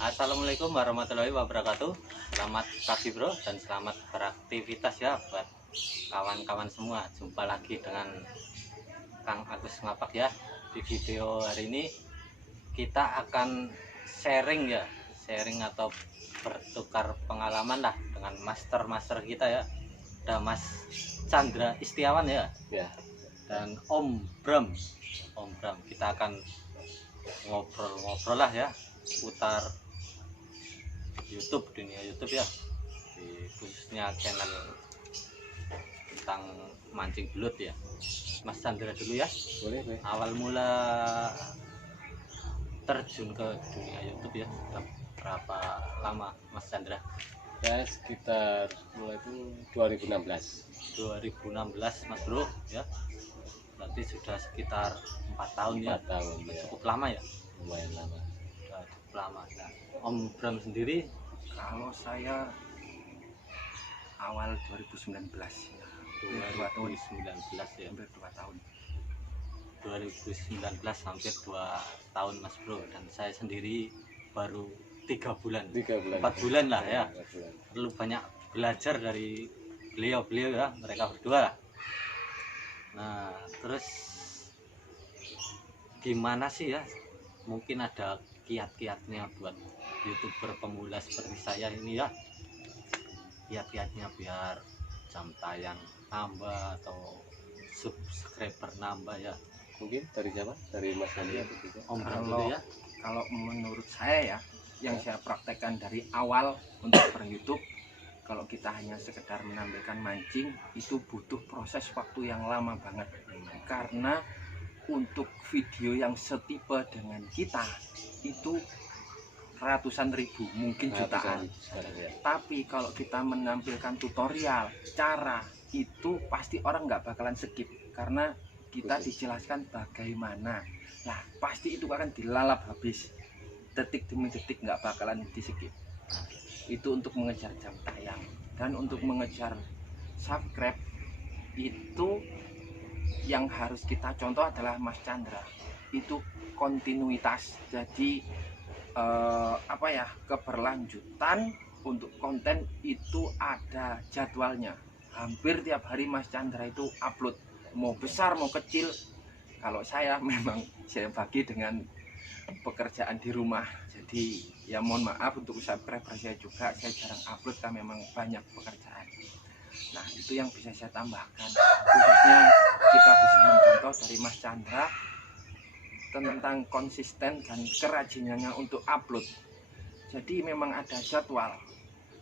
Assalamualaikum warahmatullahi wabarakatuh. Selamat pagi bro dan selamat beraktivitas ya buat kawan-kawan semua. Jumpa lagi dengan Kang Agus Ngapak ya. Di video hari ini kita akan sharing ya, sharing atau bertukar pengalaman lah dengan master kita ya. Ada Mas Chandra Istiawan ya, dan Om Bram. Kita akan ngobrol-ngobrol lah ya putar dunia YouTube ya, khususnya channel tentang mancing belut ya. Mas Chandra dulu ya. Boleh. Awal mula terjun ke dunia YouTube ya sudah berapa lama Mas Chandra? Ya sekitar mulai itu 2016 Mas bro ya. Berarti sudah sekitar 4 tahun ya. 4 tahun ya. Cukup lama ya. Lumayan lama. Sudah cukup lama. Nah, Om Bram sendiri Kalau saya awal 2019 ya, 2019 ya. hampir 2 tahun. 2019 hampir 2 tahun Mas bro, dan saya sendiri baru 3 bulan 4 bulan lah ya. 4 bulan. Perlu banyak belajar dari beliau ya, mereka berdua lah. Nah terus gimana sih ya, mungkin ada kiat-kiatnya buat YouTuber pemula seperti saya ini ya, kiat-kiatnya biar jam tayang nambah atau subscriber nambah ya. Mungkin dari siapa? Dari Mas Andi atau juga? Om Bram Kalau- dulu ya. Kalau menurut saya ya, yang saya praktekkan dari awal untuk ber YouTube, kalau kita hanya sekedar menampilkan mancing, itu butuh proses waktu yang lama banget. Karena untuk video yang setipe dengan kita itu ratusan ribu, mungkin jutaan. Sekarang ya. Tapi kalau kita menampilkan tutorial cara itu pasti orang nggak bakalan skip, karena kita dijelaskan bagaimana. Nah pasti itu akan dilalap habis, detik demi detik, nggak bakalan di skip. Itu untuk mengejar jam tayang. Dan untuk mengejar subscribe itu yang harus kita contoh adalah Mas Chandra. Itu kontinuitas, jadi keberlanjutan untuk konten itu ada jadwalnya. Hampir tiap hari Mas Chandra itu upload, mau besar mau kecil. Kalau saya memang saya bagi dengan pekerjaan di rumah, jadi ya mohon maaf untuk subscriber saya juga, saya jarang upload karena memang banyak pekerjaan. Nah itu yang bisa saya tambahkan, khususnya kita bisa mencontoh dari Mas Chandra tentang konsisten dan kerajinannya untuk upload. Jadi memang ada jadwal.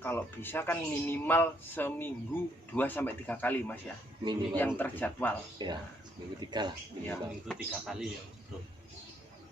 Kalau bisa kan minimal seminggu 2-3 kali Mas ya, Minimal yang gitu. terjadwal. Ya, minggu 3 lah. Iya. Minggu 3 kali ya bro.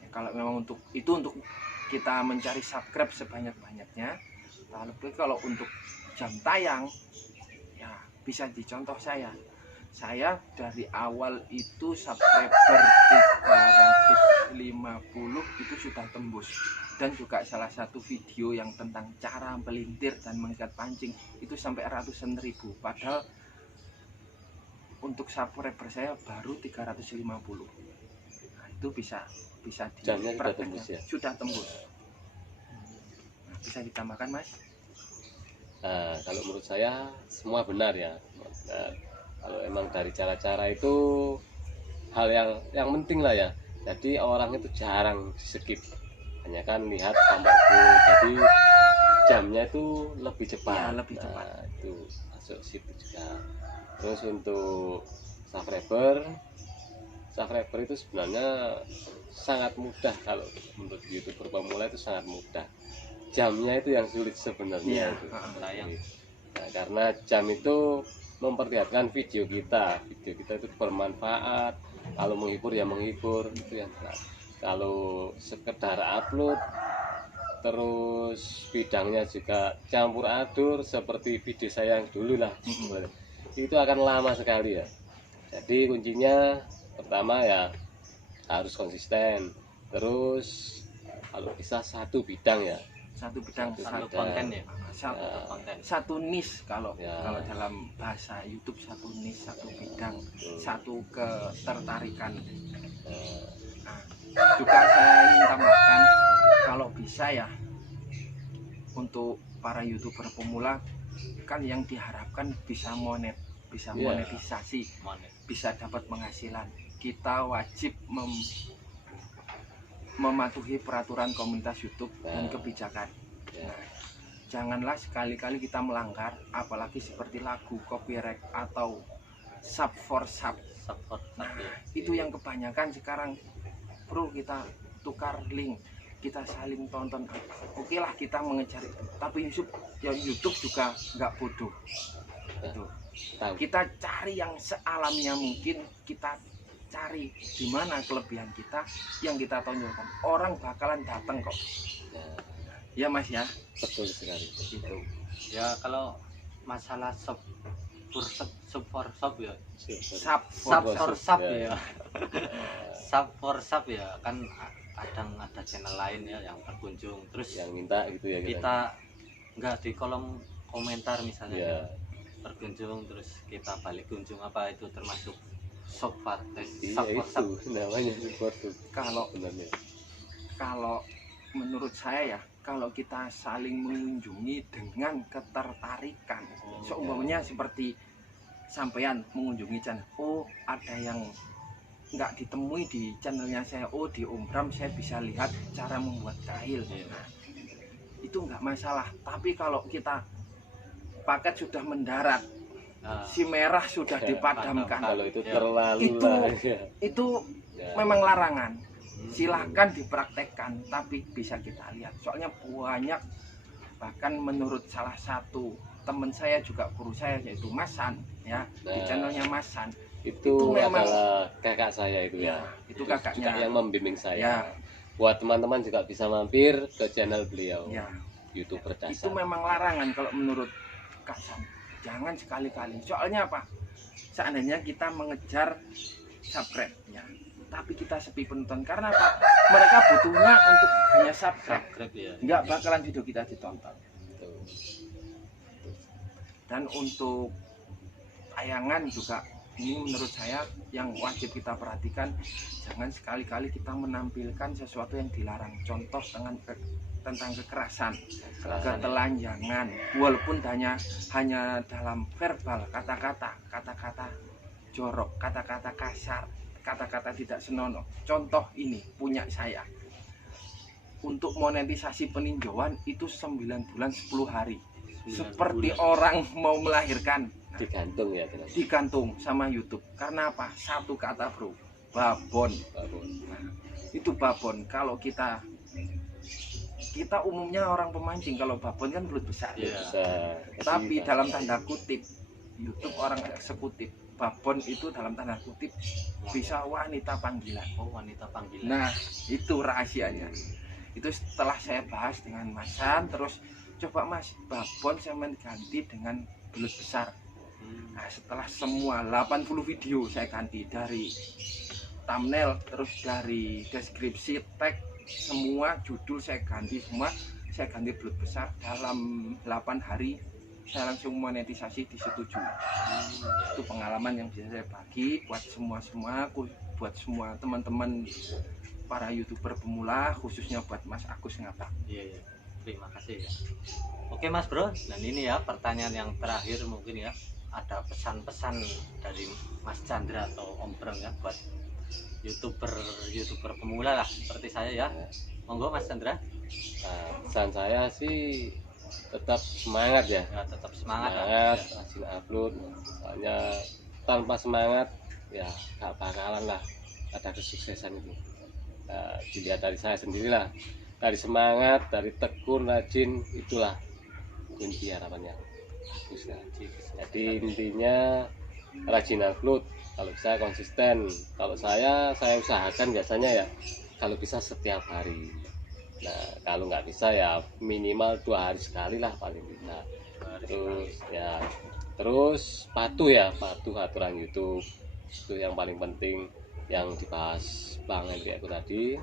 Ya, kalau memang untuk kita mencari subscribe sebanyak-banyaknya. Tapi kalau untuk jam tayang ya bisa dicontoh saya dari awal itu subscriber 350 itu sudah tembus, dan juga salah satu video yang tentang cara melintir dan mengikat pancing itu sampai ratusan ribu, padahal untuk subscriber saya baru 350. Nah, itu bisa Jamnya sudah dipraktekkan. tembus ya? Sudah tembus. Nah, bisa ditambahkan Mas? Nah, kalau menurut saya semua benar ya. Nah, kalau emang dari cara-cara itu hal yang penting lah ya. Jadi orang itu jarang skip, hanya kan lihat tambahku, jadi jamnya itu lebih cepat. Ya, lebih cepat. Nah, itu masuk situ juga. Terus untuk subscriber itu sebenarnya sangat mudah. Kalau untuk YouTuber pemula itu sangat mudah. Jamnya itu yang sulit sebenarnya. Iya, Itu. sayang. Nah, karena jam itu memperlihatkan video kita itu bermanfaat. Kalau menghibur ya menghibur, itu yang benar. Kalau sekedar upload terus bidangnya juga campur aduk seperti video saya yang dulu lah, itu akan lama sekali ya. Jadi kuncinya pertama ya harus konsisten, terus kalau bisa satu bidang ya, Satu bidang, Satu Ada. konten ya. satu, Ya. Konten. satu niche kalau Ya. dalam bahasa YouTube, satu niche, satu bidang, Betul. satu ketertarikan. eh, Nah, juga saya ingin tambahkan, kalau bisa ya untuk para YouTuber pemula kan yang diharapkan bisa Iya. monetisasi, Monet. bisa dapat penghasilan. Kita wajib mematuhi peraturan komunitas YouTube dan Nah. kebijakan. Ya. Janganlah sekali-kali kita melanggar, apalagi seperti lagu copyright atau sub for sub. Support tapi Itu yang kebanyakan sekarang, bro. Kita tukar link, kita saling tonton. Oke lah, kita mengejar itu, tapi YouTube juga nggak bodoh. Itu Tahu. kita cari yang sealamiah mungkin, kita cari di mana kelebihan kita yang kita tonjolkan. Orang bakalan datang kok. Nah, Ya Mas ya, betul sekali. gitu. ya kalau masalah sub for sub ya, Sub sub for for sub, sub ya. ya, sub for sub ya kan kadang ada channel lain ya yang berkunjung terus Yang minta gitu ya kita nggak di kolom komentar misalnya Ya. berkunjung terus kita balik kunjung, apa itu termasuk sub for Iya sub for sub? itu namanya support tuh Kalau sebenarnya. kalau menurut saya ya, kalau kita saling mengunjungi dengan ketertarikan, seumpamanya seperti sampean mengunjungi channel, oh ada yang nggak ditemui di channelnya saya, oh di Om Bram saya bisa lihat cara membuat kail. Nah, itu nggak masalah. Tapi kalau kita paket sudah mendarat, Nah, si merah sudah Ya, dipadamkan, Kalau itu Ya. terlalu Itu- lah, ya. itu Ya. memang larangan. Silahkan dipraktekkan, tapi bisa kita lihat. Soalnya banyak, bahkan menurut salah satu teman saya juga guru saya yaitu Mas San ya, di Nah. channelnya Mas San. Itu memang- adalah kakak saya itu ya. Itu kakaknya. juga yang membimbing saya. Ya. Buat teman-teman juga bisa mampir ke channel beliau. Ya, YouTuber itu dasar. memang larangan kalau menurut Kak San. Jangan sekali-kali. Soalnya apa? Seandainya kita mengejar subscribe ya, tapi kita sepi penonton, karena apa? Mereka butuhnya untuk hanya subscribe. subscribe ya. Nggak bakalan video kita ditonton. Tuh. Dan untuk tayangan juga, ini menurut saya yang wajib kita perhatikan, jangan sekali-kali kita menampilkan sesuatu yang dilarang. Contoh tentang kekerasan, ketelanjangan, walaupun hanya dalam verbal, kata-kata jorok, kata-kata kasar, kata-kata tidak senonoh. Contoh ini punya saya, untuk monetisasi peninjauan itu 9 bulan 10 hari, 9 seperti bulan. orang mau melahirkan. Digantung ya kira-kira. Digantung sama YouTube. Karena apa? Satu kata bro, babon. Nah, itu babon. Kalau kita umumnya orang pemancing, kalau babon kan belut besar. Iya. Bisa. Tapi dalam tanda kutip, YouTube orang eksekutif. Babon itu dalam tanda kutip bisa wanita panggilan. Oh, wanita panggilan. Nah, itu rahasianya. Itu setelah saya bahas dengan Mas San, terus coba Mas, babon saya ganti dengan belut besar. Nah, setelah semua 80 video saya ganti, dari thumbnail, terus dari deskripsi, tag, semua judul saya ganti semua. Saya ganti belut besar. Dalam 8 hari saya langsung monetisasi, disetujui. Itu pengalaman yang bisa saya bagi buat semua, buat semua teman-teman para YouTuber pemula, khususnya buat Mas Agus Ngapak. Iya, iya. Terima kasih ya. Oke Mas Bro, dan ini ya pertanyaan yang terakhir mungkin ya. Ada pesan-pesan dari Mas Chandra atau Om Bram ya buat YouTuber pemula lah seperti saya ya. Monggo Mas Chandra. Nah, pesan saya sih tetap semangat ya. Ya, tetap semangat lah. Semangat, Ya. rajin upload. Soalnya tanpa semangat ya gak bakalan lah ada kesuksesan itu. Nah, dilihat dari saya sendirilah. Dari semangat, dari tekun, rajin, itulah kunci harapannya. Bagus ya. Jadi intinya rajin upload, kalau bisa konsisten. Kalau saya usahakan biasanya ya kalau bisa setiap hari. Nah kalau nggak bisa ya minimal 2 hari sekali lah paling bisa. Terus patuh aturan YouTube, itu yang paling penting. Yang dibahas Bang Hendri aku tadi,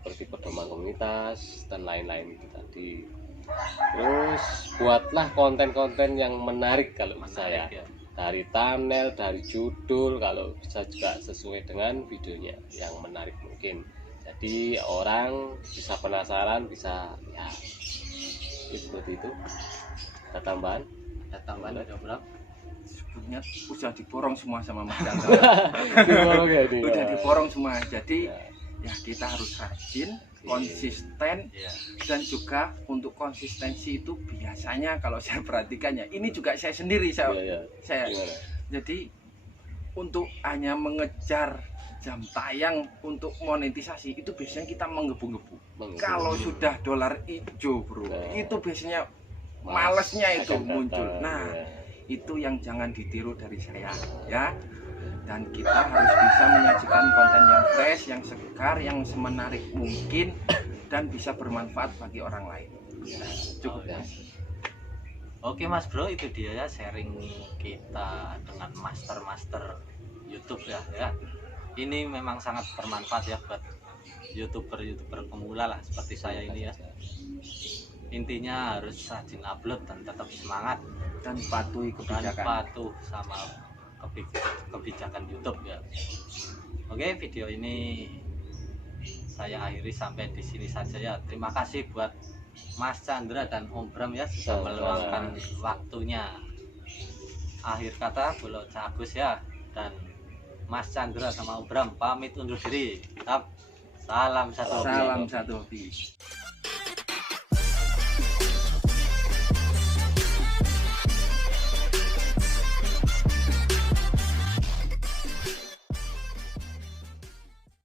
seperti pedoman komunitas dan lain-lain itu tadi. Terus buatlah konten-konten yang menarik kalau bisa ya. Menarik ya. Dari thumbnail, dari judul, kalau bisa juga sesuai dengan videonya yang menarik mungkin. Jadi orang bisa penasaran, bisa ya seperti itu. Ada tambahan? Ada tambahan ada berapa? Sebetulnya udah diborong semua sama Mas Chandra. Diborong ya ini. Udah diborong semua. Jadi Ya, ya kita harus rajin, konsisten, Iya. dan juga untuk konsistensi itu biasanya kalau saya perhatikan ya, ini juga saya sendiri ya, ya. saya Gimana? jadi untuk hanya mengejar jam tayang untuk monetisasi itu biasanya kita menggebu-gebu. Menggebu. Kalau sudah dolar hijau bro, Nah. itu biasnya malesnya itu Akan muncul. datang, Nah, ya. itu yang jangan ditiru dari saya ya. Dan kita harus bisa menyajikan konten yang fresh, yang segar, yang semenarik mungkin dan bisa bermanfaat bagi orang lain. Cukup Oke. ya. Oke Mas Bro, itu dia ya sharing kita dengan master-master YouTube ya. Ini memang sangat bermanfaat ya buat YouTuber pemula lah seperti saya ini ya. Intinya harus rajin upload dan tetap semangat Dan patuhi dan kebijakan. patuh sama kebijakan YouTube ya. Oke, video ini saya akhiri sampai di sini saja ya. Terima kasih buat Mas Chandra dan Om Bram ya sudah Sama-sama. meluangkan waktunya. Akhir kata Bolo Cagus ya, dan Mas Chandra sama Om Bram pamit undur diri. Tetap salam satu hobi. Salam satu hobi.